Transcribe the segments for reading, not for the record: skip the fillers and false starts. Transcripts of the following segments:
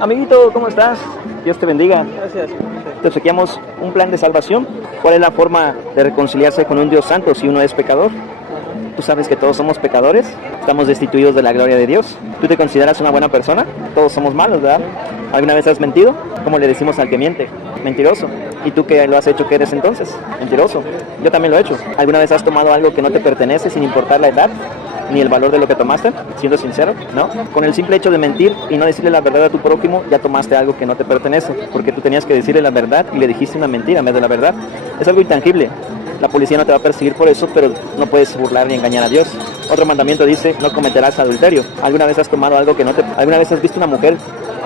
Amiguito, ¿cómo estás? Dios te bendiga. Gracias. Te obsequiamos un plan de salvación. ¿Cuál es la forma de reconciliarse con un Dios santo si uno es pecador? Tú sabes que todos somos pecadores, estamos destituidos de la gloria de Dios. ¿Tú te consideras una buena persona? Todos somos malos, ¿verdad? ¿Alguna vez has mentido? ¿Cómo le decimos al que miente? Mentiroso. ¿Y tú qué lo has hecho? ¿Qué eres entonces? Mentiroso. Yo también lo he hecho. ¿Alguna vez has tomado algo que no te pertenece sin importar la edad ni el valor de lo que tomaste? Siendo sincero, ¿no? Con el simple hecho de mentir y no decirle la verdad a tu prójimo, ya tomaste algo que no te pertenece, porque tú tenías que decirle la verdad y le dijiste una mentira en vez de la verdad. Es algo intangible. La policía no te va a perseguir por eso, pero no puedes burlar ni engañar a Dios. Otro mandamiento dice, no cometerás adulterio. ¿Alguna vez has tomado algo que no te... ¿Alguna vez has visto una mujer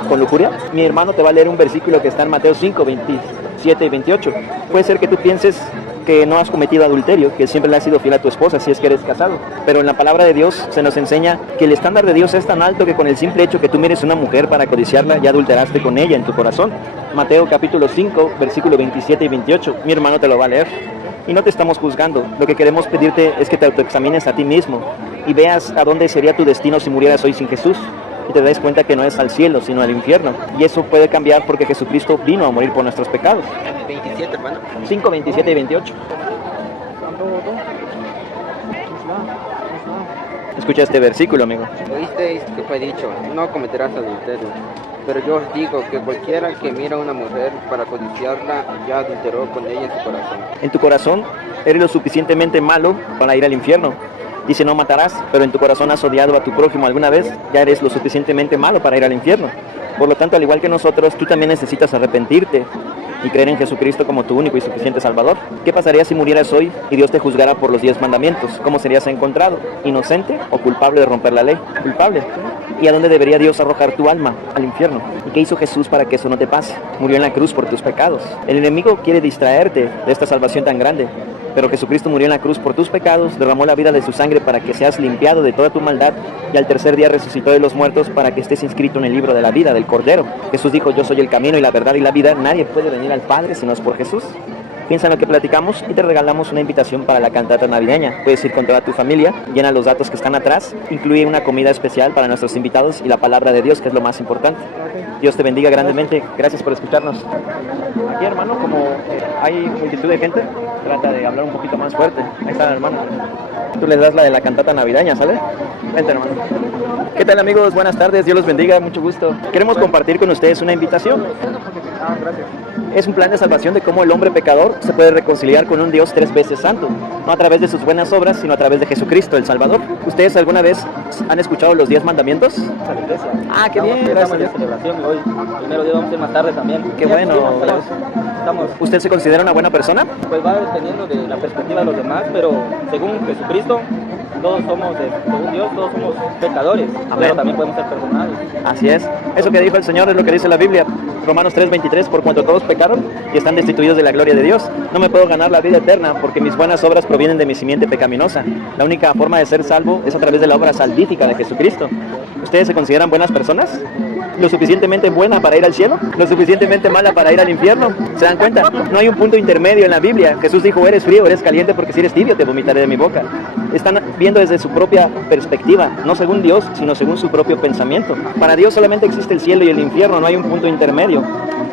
con lujuria? Mi hermano te va a leer un versículo que está en Mateo 5, 27 y 28. Puede ser que tú pienses que no has cometido adulterio, que siempre le has sido fiel a tu esposa si es que eres casado. Pero en la palabra de Dios se nos enseña que el estándar de Dios es tan alto que con el simple hecho que tú mires una mujer para codiciarla, ya adulteraste con ella en tu corazón. Mateo capítulo 5, versículo 27 y 28. Mi hermano te lo va a leer. Y no te estamos juzgando. Lo que queremos pedirte es que te autoexamines a ti mismo y veas a dónde sería tu destino si murieras hoy sin Jesús. Y te des cuenta que no es al cielo, sino al infierno. Y eso puede cambiar porque Jesucristo vino a morir por nuestros pecados. 27, hermano. 5, 27 y 28. Escucha este versículo, amigo. Oísteis que fue dicho, no cometerás adulterio. Pero yo os digo que cualquiera que mira a una mujer para codiciarla, ya adulteró con ella en su corazón. En tu corazón eres lo suficientemente malo para ir al infierno. Dice no matarás, pero en tu corazón has odiado a tu prójimo alguna vez, ya eres lo suficientemente malo para ir al infierno. Por lo tanto, al igual que nosotros, tú también necesitas arrepentirte y creer en Jesucristo como tu único y suficiente Salvador. ¿Qué pasaría si murieras hoy y Dios te juzgara por los 10 mandamientos? ¿Cómo serías encontrado? ¿Inocente o culpable de romper la ley? Culpable. ¿Y a dónde debería Dios arrojar tu alma? Al infierno. ¿Y qué hizo Jesús para que eso no te pase? Murió en la cruz por tus pecados. El enemigo quiere distraerte de esta salvación tan grande, pero Jesucristo murió en la cruz por tus pecados, derramó la vida de su sangre para que seas limpiado de toda tu maldad y al tercer día resucitó de los muertos para que estés inscrito en el libro de la vida del Cordero. Jesús dijo, yo soy el camino y la verdad y la vida, nadie puede venir al Padre si no es por Jesús. Piensa en lo que platicamos y te regalamos una invitación para la cantata navideña. Puedes ir con toda tu familia, llena los datos que están atrás, incluye una comida especial para nuestros invitados y la palabra de Dios, que es lo más importante. Dios te bendiga grandemente. Gracias por escucharnos. Aquí, hermano, como hay multitud de gente, trata de hablar un poquito más fuerte. Ahí está, hermano. Tú les das la de la cantata navideña, ¿sale? Vente, hermano. ¿Qué tal, amigos? Buenas tardes. Dios los bendiga. Mucho gusto. Queremos compartir con ustedes una invitación. Gracias. Es un plan de salvación de cómo el hombre pecador se puede reconciliar con un Dios 3 veces santo, no a través de sus buenas obras, sino a través de Jesucristo, el Salvador. ¿Ustedes alguna vez han escuchado los 10 mandamientos? Ah, qué bien, Estamos gracias. de celebración hoy. Primero día vamos a ir más tarde también. Qué bueno. Estamos, ¿Usted se considera una buena persona? pues va dependiendo de la perspectiva de los demás, pero según Jesucristo, todos somos, según Dios, todos somos pecadores, pero también podemos ser perdonados. Así es. Eso que dijo el Señor es lo que dice la Biblia. Romanos 3:23, por cuanto todos pecaron y están destituidos de la gloria de Dios. No me puedo ganar la vida eterna porque mis buenas obras provienen de mi simiente pecaminosa. La única forma de ser salvo es a través de la obra salvífica de Jesucristo. ¿Ustedes se consideran buenas personas? ¿Lo suficientemente buena para ir al cielo? ¿Lo suficientemente mala para ir al infierno? ¿Se dan cuenta? No hay un punto intermedio en la Biblia. Jesús dijo, eres frío, eres caliente, porque si eres tibio te vomitaré de mi boca. Están viendo desde su propia perspectiva, no según Dios, sino según su propio pensamiento. Para Dios solamente existe el cielo y el infierno, no hay un punto intermedio.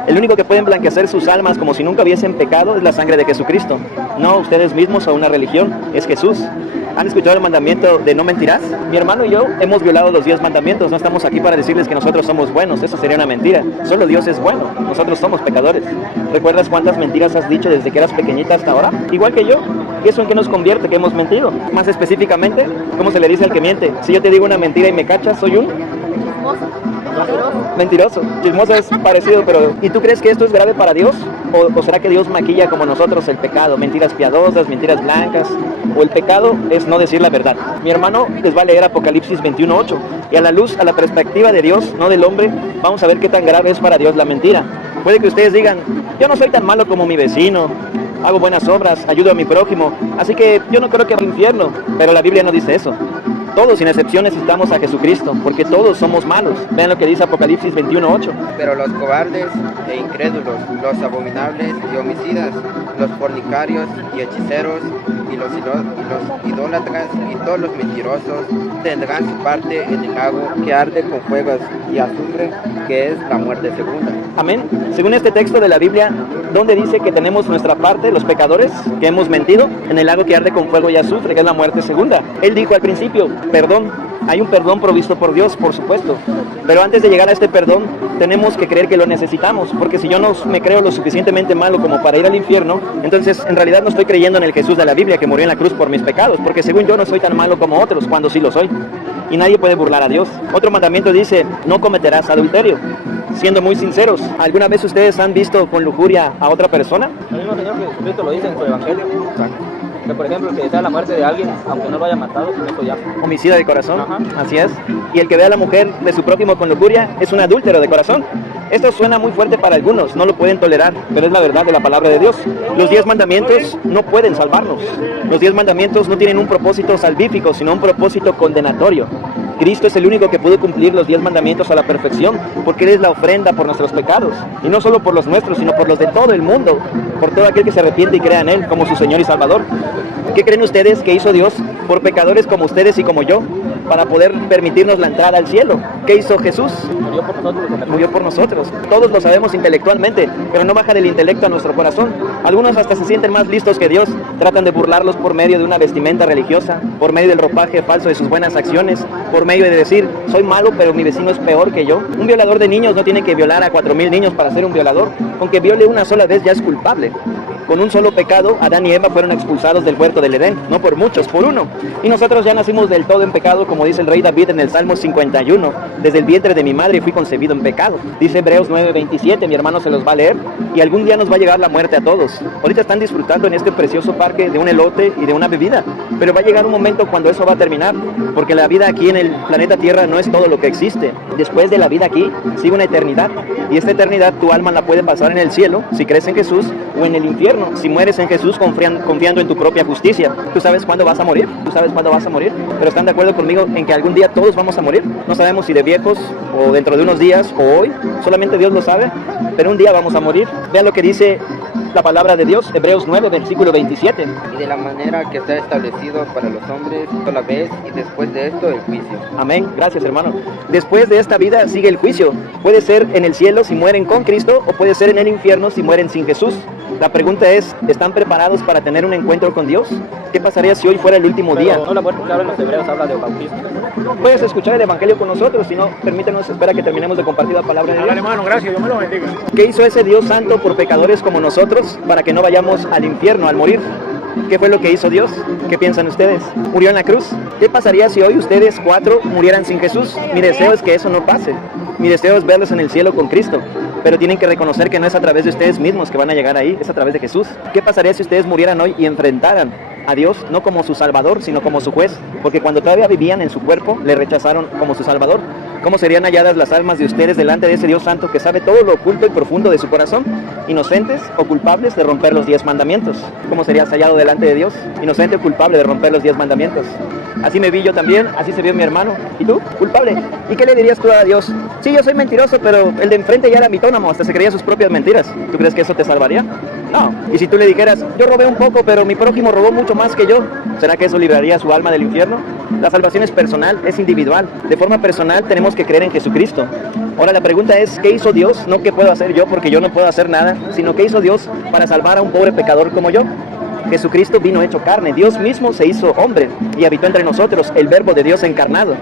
El único que puede emblanquecer sus almas como si nunca hubiesen pecado es la sangre de Jesucristo. No ustedes mismos o una religión, es Jesús. ¿Han escuchado el mandamiento de no mentirás? Mi hermano y yo hemos violado los 10 mandamientos. No estamos aquí para decirles que nosotros somos buenos. Eso sería una mentira. Solo Dios es bueno. Nosotros somos pecadores. ¿Recuerdas cuántas mentiras has dicho desde que eras pequeñita hasta ahora? Igual que yo. ¿Y eso en qué nos convierte que hemos mentido? Más específicamente, ¿cómo se le dice al que miente? Si yo te digo una mentira y me cachas, soy un... mentiroso. Chismoso es parecido, pero ¿y tú crees que esto es grave para Dios? ¿O será que Dios maquilla como nosotros el pecado? Mentiras piadosas, mentiras blancas. ¿O el pecado es no decir la verdad? Mi hermano les va a leer Apocalipsis 21:8. Y a la luz, a la perspectiva de Dios, no del hombre, vamos a ver qué tan grave es para Dios la mentira. Puede que ustedes digan, yo no soy tan malo como mi vecino, hago buenas obras, ayudo a mi prójimo, así que yo no creo que vaya al infierno. Pero la Biblia no dice eso. Todos, sin excepción, necesitamos a Jesucristo, porque todos somos malos. Vean lo que dice Apocalipsis 21:8. Pero los cobardes e incrédulos, los abominables y homicidas, los fornicarios y hechiceros, y los idólatras y todos los mentirosos tendrán su parte en el lago que arde con fuego y azufre, que es la muerte segunda. Amén. Según este texto de la Biblia, ¿dónde dice que tenemos nuestra parte, los pecadores, que hemos mentido? En el lago que arde con fuego y azufre, que es la muerte segunda. Él dijo al principio, perdón. Hay un perdón provisto por Dios, por supuesto. Pero antes de llegar a este perdón, tenemos que creer que lo necesitamos. Porque si yo no me creo lo suficientemente malo como para ir al infierno, entonces en realidad no estoy creyendo en el Jesús de la Biblia que murió en la cruz por mis pecados. Porque según yo no soy tan malo como otros, cuando sí lo soy. Y nadie puede burlar a Dios. Otro mandamiento dice, no cometerás adulterio. Siendo muy sinceros, ¿alguna vez ustedes han visto con lujuria a otra persona? El mismo Señor Jesucristo lo dice en su Evangelio. Que por ejemplo, el que desea la muerte de alguien, aunque no lo haya matado, eso ya. Homicida de corazón, Ajá. Así es. Y el que ve a la mujer de su prójimo con lujuria es un adúltero de corazón. Esto suena muy fuerte para algunos, no lo pueden tolerar, pero es la verdad de la palabra de Dios. Los 10 mandamientos no pueden salvarnos. Los 10 mandamientos no tienen un propósito salvífico, sino un propósito condenatorio. Cristo es el único que pudo cumplir los 10 mandamientos a la perfección, porque Él es la ofrenda por nuestros pecados, y no solo por los nuestros, sino por los de todo el mundo, por todo aquel que se arrepiente y crea en Él como su Señor y Salvador. ¿Qué creen ustedes que hizo Dios por pecadores como ustedes y como yo, para poder permitirnos la entrada al cielo? ¿Qué hizo Jesús? Murió por nosotros. Murió por nosotros. Todos lo sabemos intelectualmente, pero no baja del intelecto a nuestro corazón. Algunos hasta se sienten más listos que Dios, tratan de burlarlos por medio de una vestimenta religiosa, por medio del ropaje falso de sus buenas acciones, por medio de decir, soy malo pero mi vecino es peor que yo. Un violador de niños no tiene que violar a 4,000 niños para ser un violador. Con que viole una sola vez ya es culpable. Con un solo pecado, Adán y Eva fueron expulsados del huerto del Edén, no por muchos, por uno. Y nosotros ya nacimos del todo en pecado, como dice el rey David en el Salmo 51. Desde el vientre de mi madre fui concebido en pecado. Dice Hebreos 9:27, mi hermano se los va a leer. Y algún día nos va a llegar la muerte a todos. Ahorita están disfrutando en este precioso parque de un elote y de una bebida. Pero va a llegar un momento cuando eso va a terminar. Porque la vida aquí en el planeta Tierra no es todo lo que existe. Después de la vida aquí, sigue una eternidad. Y esta eternidad tu alma la puede pasar en el cielo, si crees en Jesús, o en el infierno, si mueres en Jesús confiando en tu propia justicia. ¿Tú sabes cuándo vas a morir? ¿Tú sabes cuándo vas a morir? Pero ¿están de acuerdo conmigo en que algún día todos vamos a morir? No sabemos si de viejos, o dentro de unos días, o hoy. Solamente Dios lo sabe. Pero un día vamos a morir. Vean lo que dice la palabra de Dios, Hebreos 9, versículo 27. Y de la manera que está establecido para los hombres sola vez, y después de esto el juicio. Amén, gracias hermano. Después de esta vida sigue el juicio. Puede ser en el cielo si mueren con Cristo, o puede ser en el infierno si mueren sin Jesús. La pregunta es, ¿están preparados para tener un encuentro con Dios? ¿Qué pasaría si hoy fuera el último día? No, la muerte que hablan los hebreos habla de bautismo. Puedes escuchar el evangelio con nosotros, si no, permítanos, espera que terminemos de compartir la palabra de Dios. Hermano, gracias, Dios me lo bendiga. ¿Qué hizo ese Dios santo por pecadores como nosotros para que no vayamos al infierno al morir? ¿Qué fue lo que hizo Dios? ¿Qué piensan ustedes? ¿Murió en la cruz? ¿Qué pasaría si hoy ustedes 4 murieran sin Jesús? Mi deseo es que eso no pase. Mi deseo es verlos en el cielo con Cristo. Pero tienen que reconocer que no es a través de ustedes mismos que van a llegar ahí, es a través de Jesús. ¿Qué pasaría si ustedes murieran hoy y enfrentaran a Dios no como su Salvador, sino como su juez? Porque cuando todavía vivían en su cuerpo, le rechazaron como su Salvador. ¿Cómo serían halladas las almas de ustedes delante de ese Dios santo que sabe todo lo oculto y profundo de su corazón? ¿Inocentes o culpables de romper los 10 mandamientos? ¿Cómo serías hallado delante de Dios? Inocente o culpable de romper los 10 mandamientos. Así me vi yo también, así se vio mi hermano. ¿Y tú? Culpable. ¿Y qué le dirías tú a Dios? Sí, yo soy mentiroso, pero el de enfrente ya era mitónomo, hasta se creía sus propias mentiras. ¿Tú crees que eso te salvaría? No. Y si tú le dijeras, yo robé un poco, pero mi prójimo robó mucho más que yo, ¿será que eso libraría su alma del infierno? La salvación es personal, es individual. De forma personal tenemos que creer en Jesucristo. Ahora la pregunta es, ¿qué hizo Dios? No qué puedo hacer yo, porque yo no puedo hacer nada, sino qué hizo Dios para salvar a un pobre pecador como yo. Jesucristo vino hecho carne, Dios mismo se hizo hombre y habitó entre nosotros, el verbo de Dios encarnado.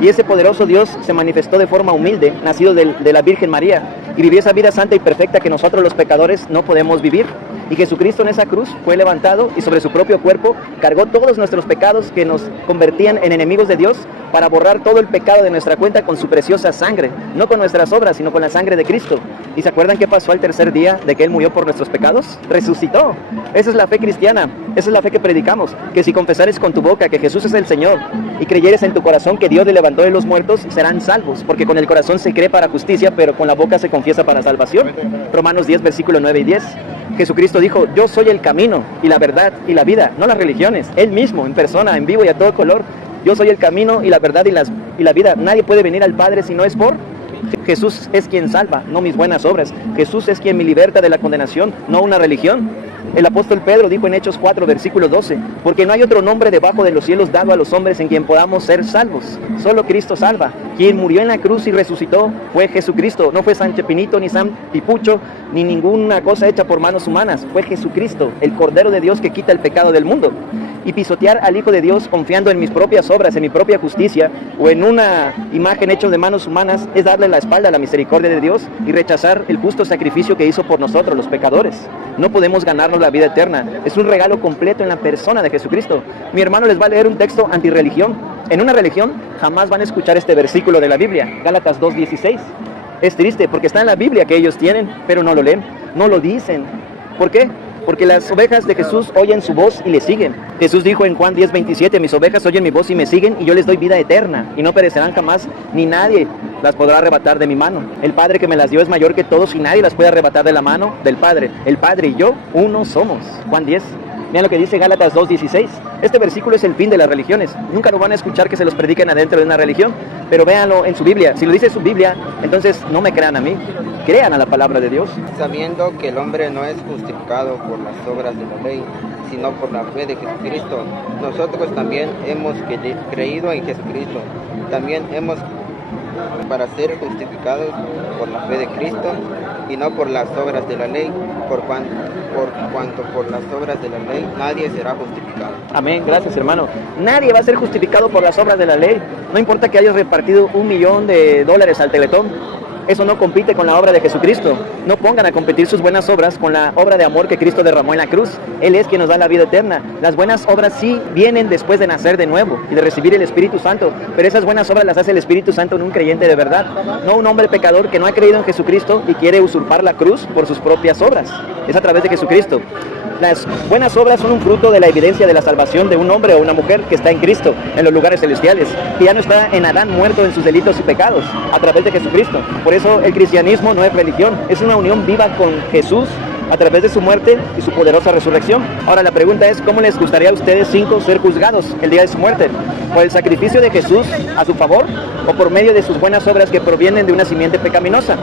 Y ese poderoso Dios se manifestó de forma humilde, nacido de la Virgen María, y vivió esa vida santa y perfecta que nosotros los pecadores no podemos vivir. Y Jesucristo en esa cruz fue levantado y sobre su propio cuerpo cargó todos nuestros pecados que nos convertían en enemigos de Dios, para borrar todo el pecado de nuestra cuenta con su preciosa sangre, no con nuestras obras, sino con la sangre de Cristo. ¿Y se acuerdan qué pasó al tercer día de que Él murió por nuestros pecados? Resucitó. Esa es la fe cristiana, esa es la fe que predicamos, que si confesares con tu boca que Jesús es el Señor y creyeres en tu corazón que Dios le levantó de los muertos, serán salvos, porque con el corazón se cree para justicia, pero con la boca se confiesa para salvación. Romanos 10, versículo 9 y 10. Jesucristo dijo, yo soy el camino y la verdad y la vida, no las religiones. Él mismo, en persona, en vivo y a todo color, Yo soy el camino y la verdad y la vida. Nadie puede venir al Padre si no es por Jesús. Es quien salva, no mis buenas obras. Jesús es quien me liberta de la condenación, no una religión. El apóstol Pedro dijo en Hechos 4, versículo 12, porque no hay otro nombre debajo de los cielos dado a los hombres en quien podamos ser salvos. Solo Cristo salva. Quien murió en la cruz y resucitó fue Jesucristo. No fue San Chepinito, ni San Tipucho, ni ninguna cosa hecha por manos humanas. Fue Jesucristo, el Cordero de Dios que quita el pecado del mundo. Y pisotear al Hijo de Dios confiando en mis propias obras, en mi propia justicia, o en una imagen hecha de manos humanas, es darle la espalda a la misericordia de Dios y rechazar el justo sacrificio que hizo por nosotros, los pecadores. No podemos ganarnos la vida eterna. Es un regalo completo en la persona de Jesucristo. Mi hermano les va a leer un texto antirreligión. En una religión jamás van a escuchar este versículo de la Biblia, Gálatas 2:16. Es triste porque está en la Biblia que ellos tienen, pero no lo leen, no lo dicen. ¿Por qué? Porque las ovejas de Jesús oyen su voz y le siguen. Jesús dijo en Juan 10:27, mis ovejas oyen mi voz y me siguen, y yo les doy vida eterna, y no perecerán jamás, ni nadie las podrá arrebatar de mi mano. El Padre que me las dio es mayor que todos, y nadie las puede arrebatar de la mano del Padre. El Padre y yo, uno somos. Juan 10. Vean lo que dice Gálatas 2:16. Este versículo es el fin de las religiones. Nunca lo van a escuchar que se los prediquen adentro de una religión, pero véanlo en su Biblia. Si lo dice su Biblia, entonces no me crean a mí, crean a la palabra de Dios. Sabiendo que el hombre no es justificado por las obras de la ley, sino por la fe de Jesucristo. Nosotros también hemos creído en Jesucristo. También hemos para ser justificados por la fe de Cristo y no por las obras de la ley, por cuanto por las obras de la ley nadie será justificado. Amén, gracias hermano. Nadie va a ser justificado por las obras de la ley. No importa que hayas repartido $1 millón al Teletón. Eso no compite con la obra de Jesucristo. No pongan a competir sus buenas obras con la obra de amor que Cristo derramó en la cruz. Él es quien nos da la vida eterna. Las buenas obras sí vienen después de nacer de nuevo y de recibir el Espíritu Santo, pero esas buenas obras las hace el Espíritu Santo en un creyente de verdad, no un hombre pecador que no ha creído en Jesucristo y quiere usurpar la cruz por sus propias obras. Es a través de Jesucristo. Las buenas obras son un fruto de la evidencia de la salvación de un hombre o una mujer que está en Cristo, en los lugares celestiales, que ya no está en Adán muerto en sus delitos y pecados, a través de Jesucristo. Por eso el cristianismo no es religión, es una unión viva con Jesús a través de su muerte y su poderosa resurrección. Ahora la pregunta es, ¿cómo les gustaría a ustedes 5 ser juzgados el día de su muerte? ¿Por el sacrificio de Jesús a su favor o por medio de sus buenas obras que provienen de una simiente pecaminosa?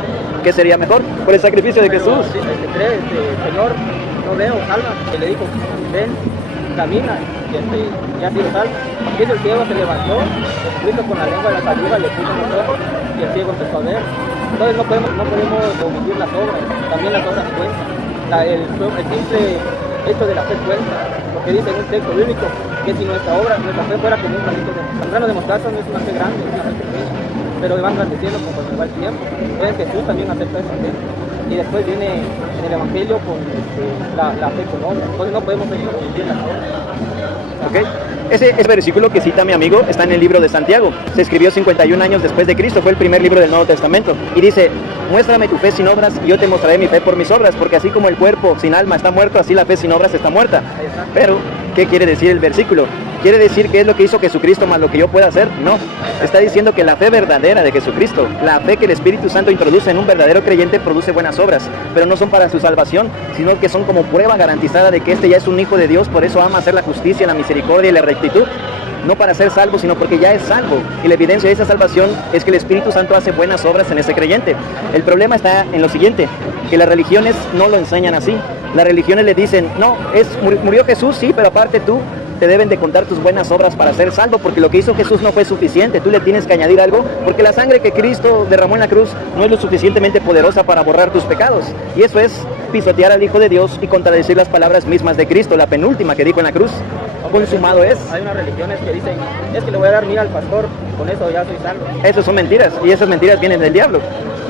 ¿Qué sería mejor? Por el sacrificio de Jesús. Señor, no veo, salva. Y le dijo, ven, camina, y ya ha sido salvo. Y el ciego se levantó, Jesucristo con la lengua de la saliva le puso en los ojos y el ciego empezó a ver. Entonces no podemos omitir las obras, también las obras cuentan. El simple hecho de la fe cuenta, porque dice en un texto bíblico que si nuestra fe fuera como un grano de mostaza, no es una fe grande, es una fe pequeña, pero van grandeciendo conforme va el tiempo. Entonces Jesús también acepta esa fe. Y después viene en el Evangelio con la fe con obras. Entonces no podemos omitir las obras. ¿Okay? Ese versículo que cita mi amigo está en el libro de Santiago. Se escribió 51 años después de Cristo, fue el primer libro del Nuevo Testamento. Y dice, muéstrame tu fe sin obras y yo te mostraré mi fe por mis obras, porque así como el cuerpo sin alma está muerto, así la fe sin obras está muerta. Pero, ¿qué quiere decir el versículo? ¿Quiere decir que es lo que hizo Jesucristo más lo que yo pueda hacer? No. Está diciendo que la fe verdadera de Jesucristo, la fe que el Espíritu Santo introduce en un verdadero creyente, produce buenas obras, pero no son para su salvación, sino que son como prueba garantizada de que este ya es un hijo de Dios, por eso ama hacer la justicia, la misericordia y la rectitud. No para ser salvo, sino porque ya es salvo. Y la evidencia de esa salvación es que el Espíritu Santo hace buenas obras en ese creyente. El problema está en lo siguiente, que las religiones no lo enseñan así. Las religiones le dicen, no, murió Jesús, sí, pero aparte tú te deben de contar tus buenas obras para ser salvo, porque lo que hizo Jesús no fue suficiente, tú le tienes que añadir algo, porque la sangre que Cristo derramó en la cruz no es lo suficientemente poderosa para borrar tus pecados. Y eso es pisotear al Hijo de Dios y contradecir las palabras mismas de Cristo, la penúltima que dijo en la cruz. Consumado es. Hay unas religiones que dicen, es que le voy a dar mira al pastor, con eso ya soy salvo. Esas son mentiras, y esas mentiras vienen del diablo.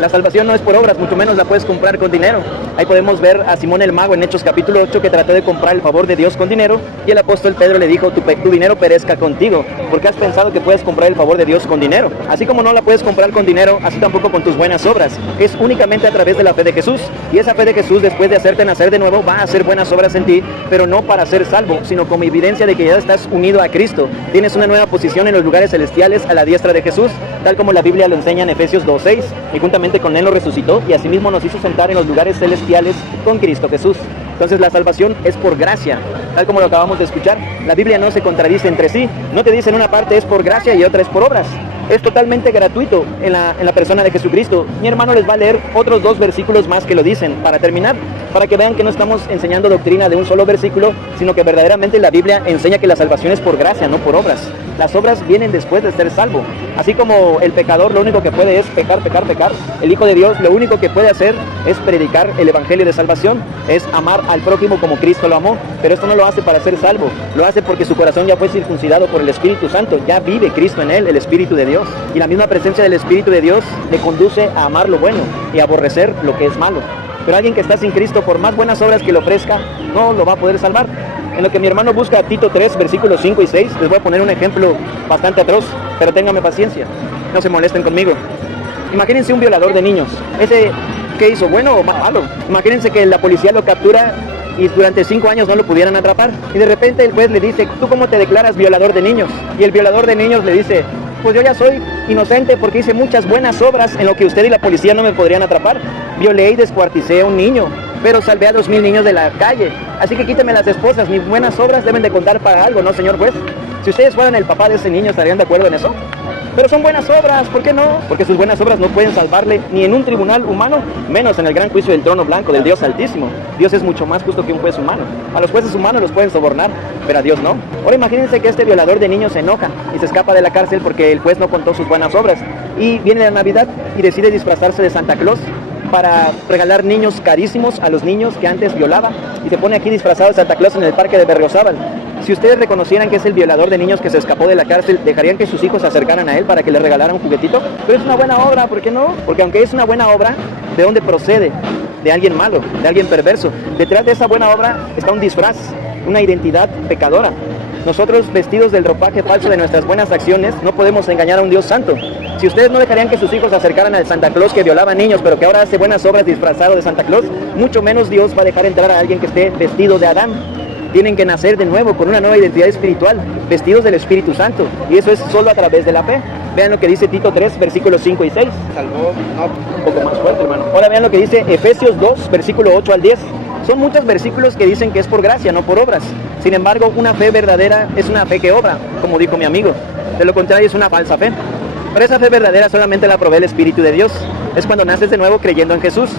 La salvación no es por obras, mucho menos la puedes comprar con dinero. Ahí podemos ver a Simón el Mago en Hechos capítulo 8 que trató de comprar el favor de Dios con dinero, y el apóstol Pedro le dijo, tu dinero perezca contigo, porque has pensado que puedes comprar el favor de Dios con dinero. Así como no la puedes comprar con dinero, así tampoco con tus buenas obras. Es únicamente a través de la fe de Jesús, y esa fe de Jesús, después de hacerte nacer de nuevo, va a hacer buenas obras en ti, pero no para ser salvo, sino como evidencia de que ya estás unido a Cristo. Tienes una nueva posición en los lugares celestiales a la diestra de Jesús, tal como la Biblia lo enseña en Efesios 2:6, y juntamente con Él lo resucitó y asimismo nos hizo sentar en los lugares celestiales con Cristo Jesús. Entonces la salvación es por gracia, tal como lo acabamos de escuchar. La Biblia no se contradice entre sí. No te dice en una parte es por gracia y otra es por obras. Es totalmente gratuito en la persona de Jesucristo. Mi hermano les va a leer otros 2 versículos más que lo dicen para terminar, para que vean que no estamos enseñando doctrina de un solo versículo, sino que verdaderamente la Biblia enseña que la salvación es por gracia, no por obras. Las obras vienen después de ser salvo. Así como el pecador lo único que puede es pecar, el Hijo de Dios lo único que puede hacer es predicar el Evangelio de salvación, es amar al prójimo como Cristo lo amó. Pero esto no lo hace para ser salvo, lo hace porque su corazón ya fue circuncidado por el Espíritu Santo, ya vive Cristo en él, el Espíritu de Dios. Y la misma presencia del Espíritu de Dios le conduce a amar lo bueno y a aborrecer lo que es malo. Pero alguien que está sin Cristo, por más buenas obras que le ofrezca, no lo va a poder salvar. En lo que mi hermano busca Tito 3, versículos 5 y 6, les voy a poner un ejemplo bastante atroz, pero ténganme paciencia, no se molesten conmigo. Imagínense un violador de niños. ¿Ese qué hizo? ¿Bueno o malo? Imagínense que la policía lo captura y durante 5 años no lo pudieran atrapar. Y de repente el juez le dice, ¿tú cómo te declaras violador de niños? Y el violador de niños le dice, pues yo ya soy inocente porque hice muchas buenas obras en lo que usted y la policía no me podrían atrapar. Violé y descuarticé a un niño, pero salvé a 2,000 niños de la calle. Así que quíteme las esposas, mis buenas obras deben de contar para algo, ¿no, señor juez? Si ustedes fueran el papá de ese niño, ¿estarían de acuerdo en eso? Pero son buenas obras, ¿por qué no? Porque sus buenas obras no pueden salvarle ni en un tribunal humano, menos en el gran juicio del trono blanco del Dios Altísimo. Dios es mucho más justo que un juez humano. A los jueces humanos los pueden sobornar, pero a Dios no. Ahora imagínense que este violador de niños se enoja y se escapa de la cárcel porque el juez no contó sus buenas obras. Y viene la Navidad y decide disfrazarse de Santa Claus para regalar niños carísimos a los niños que antes violaba, y se pone aquí disfrazado de Santa Claus en el parque de Berriozábal. Si ustedes reconocieran que es el violador de niños que se escapó de la cárcel, ¿dejarían que sus hijos se acercaran a él para que le regalara un juguetito? Pero es una buena obra, ¿por qué no? Porque aunque es una buena obra, ¿de dónde procede? De alguien malo, de alguien perverso. Detrás de esa buena obra está un disfraz, una identidad pecadora. Nosotros, vestidos del ropaje falso de nuestras buenas acciones, no podemos engañar a un Dios santo. Si ustedes no dejarían que sus hijos se acercaran al Santa Claus que violaba niños, pero que ahora hace buenas obras disfrazado de Santa Claus, mucho menos Dios va a dejar entrar a alguien que esté vestido de Adán. Tienen que nacer de nuevo con una nueva identidad espiritual, vestidos del Espíritu Santo, y eso es solo a través de la fe. Vean lo que dice Tito 3, versículos 5 y 6. Salvó, no. Un poco más fuerte, hermano. Ahora vean lo que dice Efesios 2, versículo 8 al 10. Son muchos versículos que dicen que es por gracia, no por obras. Sin embargo, una fe verdadera es una fe que obra, como dijo mi amigo. De lo contrario, es una falsa fe. Pero esa fe verdadera solamente la provee el Espíritu de Dios. Es cuando naces de nuevo creyendo en Jesús.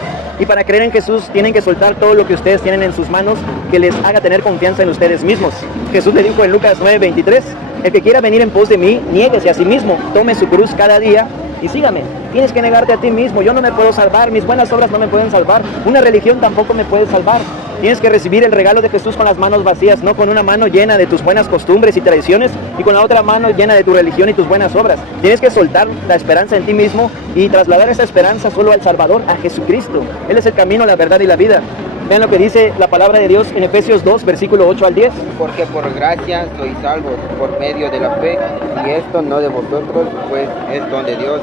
Y para creer en Jesús tienen que soltar todo lo que ustedes tienen en sus manos que les haga tener confianza en ustedes mismos. Jesús le dijo en Lucas 9:23, el que quiera venir en pos de mí, niéguese a sí mismo, tome su cruz cada día y sígame. Tienes que negarte a ti mismo. Yo no me puedo salvar, mis buenas obras no me pueden salvar, una religión tampoco me puede salvar. Tienes que recibir el regalo de Jesús con las manos vacías, no con una mano llena de tus buenas costumbres y tradiciones y con la otra mano llena de tu religión y tus buenas obras. Tienes que soltar la esperanza en ti mismo y trasladar esa esperanza solo al Salvador, a Jesucristo. Él es el camino, la verdad y la vida. Vean lo que dice la palabra de Dios en Efesios 2, versículo 8 al 10. Porque por gracia sois salvos por medio de la fe, y esto no de vosotros, pues es don de Dios,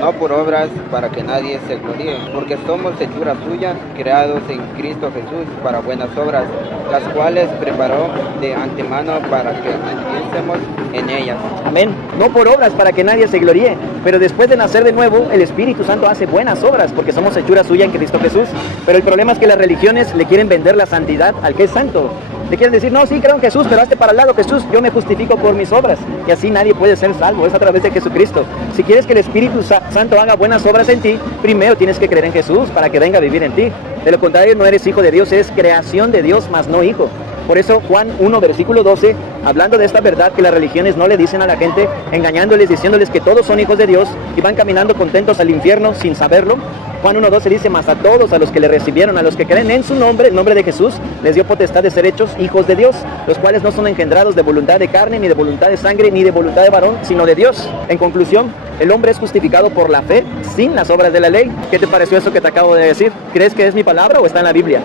no por obras para que nadie se gloríe, porque somos hechura suya, creados en Cristo Jesús para buenas obras, las cuales preparó de antemano para que anduviésemos en ellas. Amén. No por obras para que nadie se gloríe, pero después de nacer de nuevo, el Espíritu Santo hace buenas obras, porque somos hechura suya en Cristo Jesús. Pero el problema es que las religiones le quieren vender la santidad al que es santo. Le quieren decir, no, sí, creo en Jesús, pero hazte para el lado, Jesús, yo me justifico por mis obras. Y así nadie puede ser salvo, es a través de Jesucristo. Si quieres que el Espíritu Santo haga buenas obras en ti, primero tienes que creer en Jesús para que venga a vivir en ti. De lo contrario, no eres hijo de Dios, eres creación de Dios, mas no hijo. Por eso Juan 1, versículo 12, hablando de esta verdad que las religiones no le dicen a la gente, engañándoles, diciéndoles que todos son hijos de Dios y van caminando contentos al infierno sin saberlo. Juan 1:12 dice, mas a todos, a los que le recibieron, a los que creen en su nombre, el nombre de Jesús, les dio potestad de ser hechos hijos de Dios, los cuales no son engendrados de voluntad de carne, ni de voluntad de sangre, ni de voluntad de varón, sino de Dios. En conclusión, el hombre es justificado por la fe, sin las obras de la ley. ¿Qué te pareció eso que te acabo de decir? ¿Crees que es mi palabra o está en la Biblia?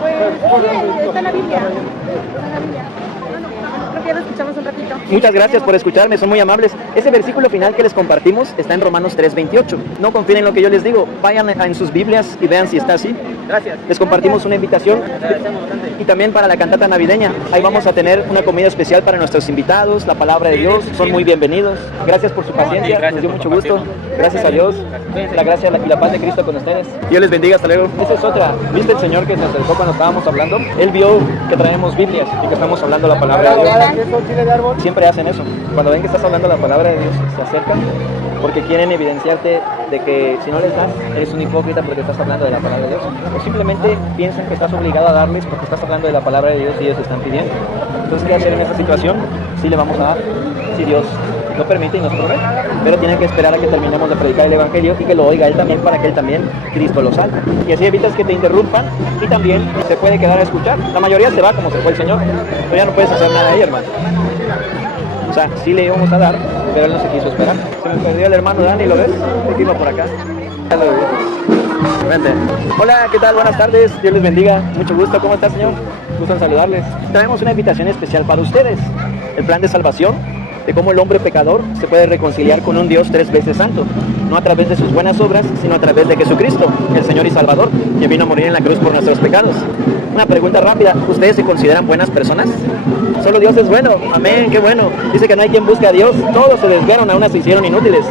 Pues, está en la Biblia. Está en la Biblia. Bueno, creo que que lo escuchamos un ratito. Muchas gracias por escucharme, son muy amables. Ese versículo final que les compartimos está en Romanos 3:28. No confíen en lo que yo les digo, vayan en sus Biblias y vean si está así. Gracias. Les compartimos una invitación y también para la cantata navideña. Ahí vamos a tener una comida especial para nuestros invitados, la palabra de Dios, son muy bienvenidos. Gracias por su paciencia, nos dio mucho gusto. Gracias a Dios, la gracia y la paz de Cristo con ustedes. Dios les bendiga, hasta luego. Esa es otra. ¿Viste el señor que se acercó cuando estábamos hablando? Él vio que traemos Biblias y que estamos hablando la palabra de Dios. Siempre hacen eso. Cuando ven que estás hablando la palabra de Dios, se acercan porque quieren evidenciarte de que si no les das, eres un hipócrita porque estás hablando de la palabra de Dios. O simplemente piensan que estás obligado a darles porque estás hablando de la palabra de Dios y ellos te están pidiendo. Entonces, ¿qué hacer en esa situación? Sí le vamos a dar, si Dios lo permite y nos provee. Pero tienen que esperar a que terminemos de predicar el Evangelio y que lo oiga Él también para que Él también, Cristo lo salve. Y así evitas que te interrumpan y también se puede quedar a escuchar. La mayoría se va como se fue el Señor, pero ya no puedes hacer nada ahí, hermano. O sea, sí le íbamos a dar, pero él no se quiso esperar. Se me perdió el hermano Dani, ¿lo ves? Aquí va por acá. Ya lo vi. Vente. Hola, ¿qué tal? Buenas tardes. Dios les bendiga. Mucho gusto. ¿Cómo está, señor? Gusto en saludarles. Traemos una invitación especial para ustedes. El plan de salvación, de cómo el hombre pecador se puede reconciliar con un Dios 3 veces santo. No a través de sus buenas obras, sino a través de Jesucristo, el Señor y Salvador, que vino a morir en la cruz por nuestros pecados. Una pregunta rápida. ¿Ustedes se consideran buenas personas? Solo Dios es bueno. Amén, qué bueno. Dice que no hay quien busque a Dios. Todos se desviaron, a unas se hicieron inútiles.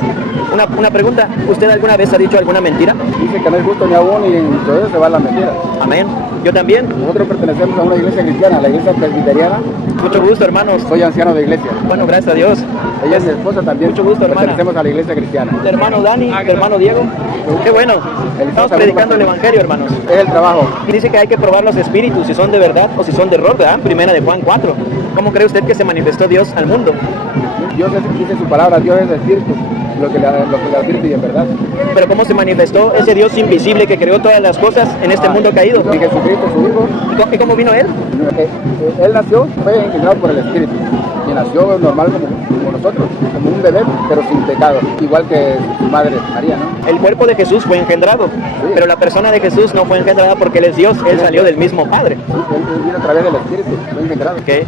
Una pregunta. ¿Usted alguna vez ha dicho alguna mentira? Dice que no es justo ni aún y en todo eso se va la mentira. Amén. Yo también. Nosotros pertenecemos a una iglesia cristiana, la iglesia presbiteriana. Mucho gusto, hermanos. Soy anciano de iglesia. Bueno, gracias a Dios. Ella es mi esposa también. Mucho gusto, hermana. Pertenecemos a la iglesia cristiana. El hermano Dani, el hermano Diego. Qué bueno. Estamos predicando el Evangelio, hermanos. Es el trabajo. Y dice que hay que probar los espíritus, si son de verdad o si son de error, ¿verdad? Primera de Juan 4. ¿Cómo cree usted que se manifestó Dios al mundo? Dios dice su palabra, Dios es espíritu, lo que le advierte y en verdad. Pero ¿cómo se manifestó ese Dios invisible que creó todas las cosas en este mundo caído? Y Jesucristo, su Hijo. ¿Y cómo vino Él? Él nació, fue engendrado por el Espíritu. Y nació normal como nosotros, como un bebé, pero sin pecado, igual que su madre María, ¿no? El cuerpo de Jesús fue engendrado, pero la persona de Jesús no fue engendrada porque Él es Dios, Él salió del mismo Padre. Sí, él vino a través del Espíritu, fue engendrado. ¿Qué?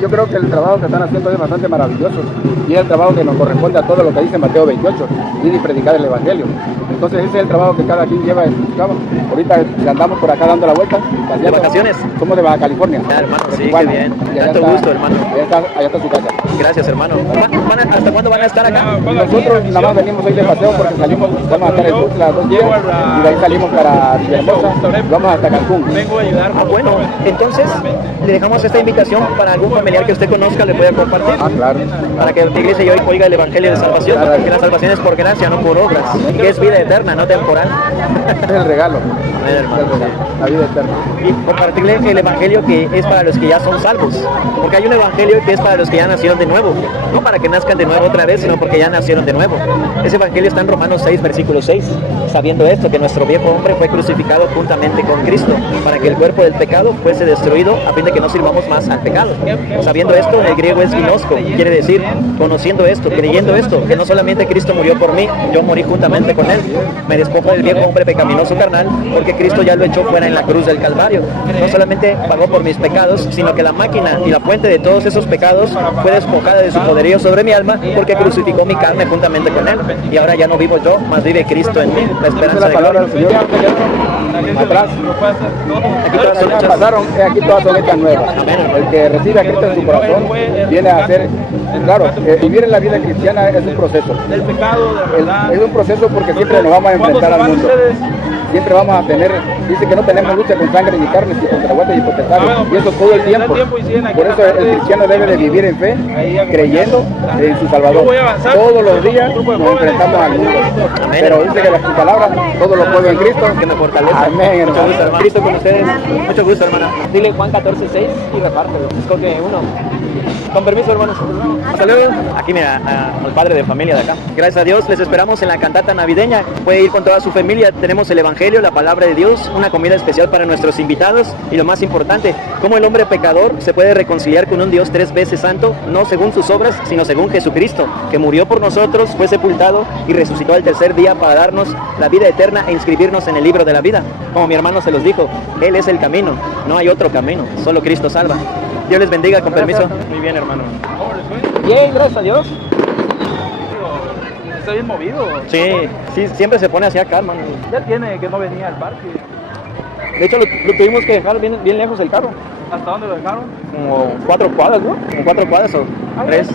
Yo creo que el trabajo que están haciendo es bastante maravilloso y es el trabajo que nos corresponde a todo lo que dice Mateo 28, ir y predicar el Evangelio. Entonces ese es el trabajo que cada quien lleva en su cama. Ahorita andamos por acá dando la vuelta. ¿De vacaciones? Somos de Baja California. Ah, hermano, sí, Tijuana. qué bien. Y allá Tanto está, gusto, hermano. Allá está su casa. Gracias, hermano. ¿Hasta cuándo van a estar acá? Nosotros nada más venimos hoy de paseo porque salimos, vamos a estar en Tuxtla 2 días y de ahí salimos para Villahermosa y vamos hasta Cancún. Ah, bueno, entonces le dejamos esta invitación para algún familiar que usted conozca, le pueda compartir. Ah, claro. Para que la iglesia hoy oiga el Evangelio de salvación, Claro. que la salvación es por gracia, no por obras, y que es vida eterna, no temporal. Es el regalo. Amén, hermano. Es el regalo, la vida eterna. Y compartirle el Evangelio que es para los que ya son salvos, porque hay un Evangelio que es para los que ya nacieron de nuevo, no para que nazcan de nuevo otra vez, sino porque ya nacieron de nuevo. Ese Evangelio está en Romanos 6, versículo 6, sabiendo esto, que nuestro viejo hombre fue crucificado juntamente con Cristo, para que el cuerpo del pecado fuese destruido, a fin de que no sirvamos más al pecado. Sabiendo esto, en el griego es ginosco, quiere decir, conociendo esto, creyendo esto, que no solamente Cristo murió por mí, yo morí juntamente con Él. Me despojo del viejo hombre pecaminoso carnal, porque Cristo ya lo echó fuera en la cruz del Calvario. No solamente pagó por mis pecados, sino que la máquina y la fuente de todos esos pecados fue despojada de su poderío sobre mi alma, porque crucificó mi carne juntamente con Él. Y ahora ya no vivo yo, mas vive Cristo en mí, la esperanza la de palabra gloria. del Señor. Atrás. Aquí todas son hechas. Pasaron, aquí todas son hechas nuevas. Amén. El que recibe a Cristo en su corazón viene a ser, claro, vivir en la vida cristiana es un proceso. Del pecado, de la verdad. Es un proceso porque siempre nos vamos a enfrentar al mundo. Siempre vamos a tener, dice que no tenemos lucha con sangre ni carne, sino contra huestes y potestades. Y eso todo el tiempo. Por eso el cristiano debe de vivir en fe, creyendo en su Salvador. Todos los días nos enfrentamos al mundo. Pero dice que las palabras, todo lo puedo en Cristo, Que me fortalece. Amén, Mucho gusto, hermano. hermano. Cristo con ustedes. Mucho gusto, hermana. Dile Juan 14:6 y repártelo. Escoge uno. Con permiso, hermanos. Hasta luego. Aquí mira, al padre de familia de acá. Gracias a Dios, les esperamos en la cantata navideña. Puede ir con toda su familia. Tenemos el Evangelio, la palabra de Dios, una comida especial para nuestros invitados y lo más importante, cómo el hombre pecador se puede reconciliar con un Dios 3 veces santo, no según sus obras, sino según Jesucristo, que murió por nosotros, fue sepultado y resucitó al tercer día para darnos la vida eterna e inscribirnos en el libro de la vida. Como mi hermano se los dijo, Él es el camino, no hay otro camino, solo Cristo salva. Dios les bendiga, con permiso. Muy bien, hermano. Bien, gracias a Dios. Está bien movido. Sí, sí, siempre se pone así acá, hermano. Ya tiene que no venía al parque. De hecho, lo tuvimos que dejar bien lejos el carro. ¿Hasta dónde lo dejaron? Como 4 cuadras, ¿no? Como 4 cuadras o 3.